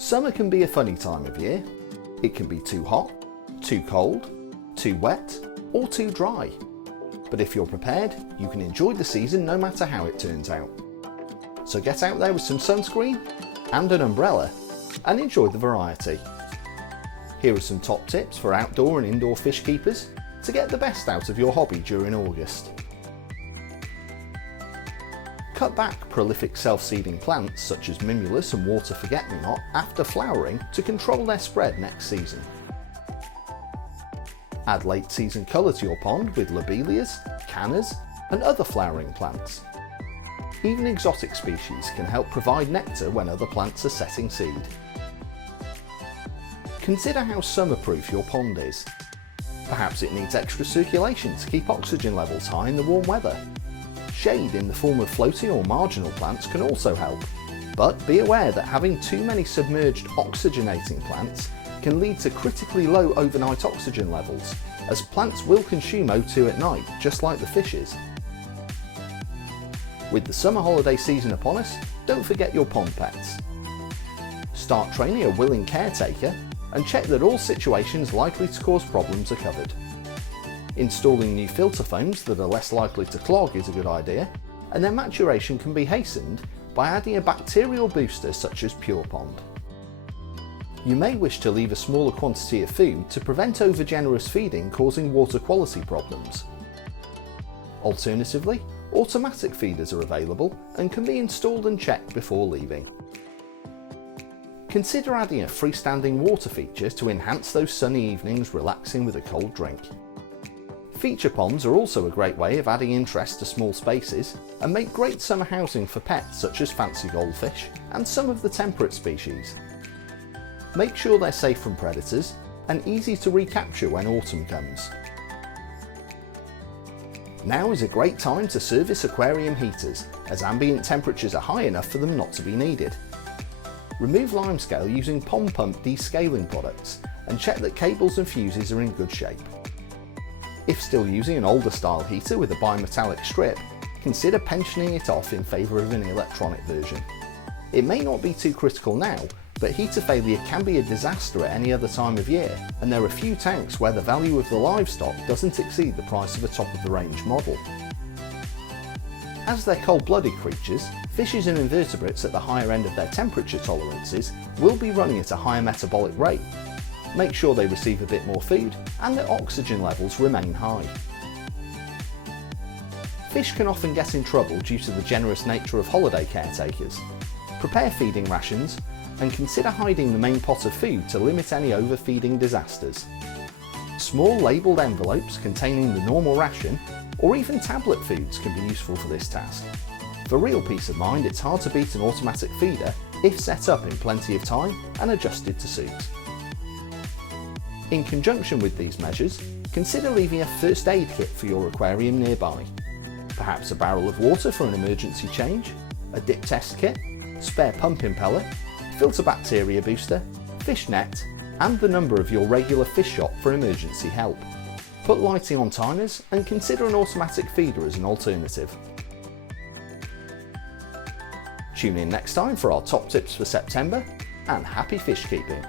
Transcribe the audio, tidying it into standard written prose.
Summer can be a funny time of year. It can be too hot, too cold, too wet, or too dry. But if you're prepared, you can enjoy the season no matter how it turns out. So get out there with some sunscreen and an umbrella and enjoy the variety. Here are some top tips for outdoor and indoor fish keepers to get the best out of your hobby during August. Cut back prolific self-seeding plants such as mimulus and water forget-me-not after flowering to control their spread next season. Add late season colour to your pond with lobelias, cannas and other flowering plants. Even exotic species can help provide nectar when other plants are setting seed. Consider how summer-proof your pond is. Perhaps it needs extra circulation to keep oxygen levels high in the warm weather. Shade in the form of floating or marginal plants can also help, but be aware that having too many submerged oxygenating plants can lead to critically low overnight oxygen levels, as plants will consume O2 at night, just like the fishes. With the summer holiday season upon us, don't forget your pond pets. Start training a willing caretaker and check that all situations likely to cause problems are covered. Installing new filter foams that are less likely to clog is a good idea, and their maturation can be hastened by adding a bacterial booster such as Pure Pond. You may wish to leave a smaller quantity of food to prevent overgenerous feeding causing water quality problems. Alternatively, automatic feeders are available and can be installed and checked before leaving. Consider adding a freestanding water feature to enhance those sunny evenings relaxing with a cold drink. Feature ponds are also a great way of adding interest to small spaces and make great summer housing for pets such as fancy goldfish and some of the temperate species. Make sure they're safe from predators and easy to recapture when autumn comes. Now is a great time to service aquarium heaters, as ambient temperatures are high enough for them not to be needed. Remove limescale using pond pump descaling products and check that cables and fuses are in good shape. If still using an older style heater with a bimetallic strip, consider pensioning it off in favour of an electronic version. It may not be too critical now, but heater failure can be a disaster at any other time of year, and there are few tanks where the value of the livestock doesn't exceed the price of a top-of-the-range model. As they're cold-blooded creatures, fishes and invertebrates at the higher end of their temperature tolerances will be running at a higher metabolic rate. Make sure they receive a bit more food and that oxygen levels remain high. Fish can often get in trouble due to the generous nature of holiday caretakers. Prepare feeding rations and consider hiding the main pot of food to limit any overfeeding disasters. Small labelled envelopes containing the normal ration or even tablet foods can be useful for this task. For real peace of mind, it's hard to beat an automatic feeder if set up in plenty of time and adjusted to suit. In conjunction with these measures, consider leaving a first aid kit for your aquarium nearby. Perhaps a barrel of water for an emergency change, a dip test kit, spare pump impeller, filter bacteria booster, fish net, and the number of your regular fish shop for emergency help. Put lighting on timers and consider an automatic feeder as an alternative. Tune in next time for our top tips for September, and happy fish keeping!